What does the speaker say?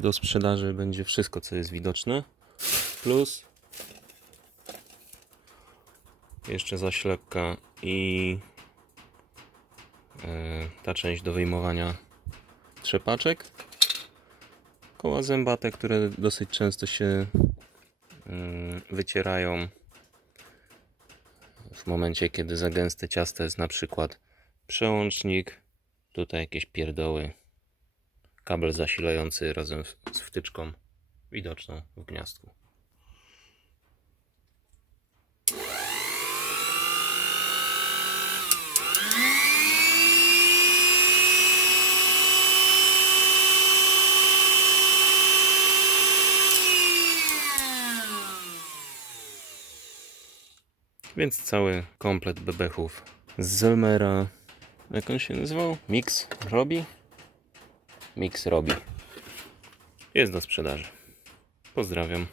Do sprzedaży będzie wszystko, co jest widoczne. Plus jeszcze zaślepka i e, ta część do wyjmowania trzepaczek. Koła zębate, które dosyć często się mm, wycierają w momencie, kiedy za gęste ciasto jest na przykład przełącznik, tutaj jakieś pierdoły, kabel zasilający razem z wtyczką widoczną w gniazdku. Więc cały komplet bebechów z Zelmera. Jak on się nazywał? Mix Robi? Mix Robi. Jest do sprzedaży. Pozdrawiam.